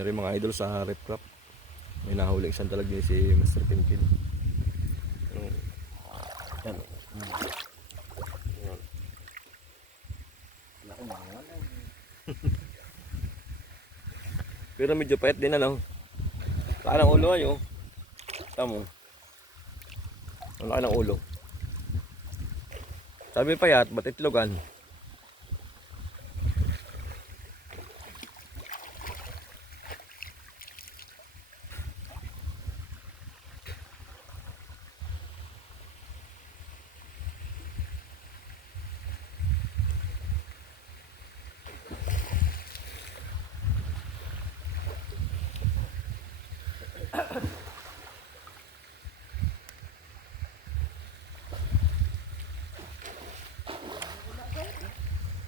Yun rin mga idol sa rep crop. May nahuling isang dalag din si Mr. Kinkin. Yan. Yan. Laki mo naman eh. Pero medyo payat din ano. Laki ng ulo ayo. Tamo. Ang laki ng ulo. Sabi payat, ba't itlogan?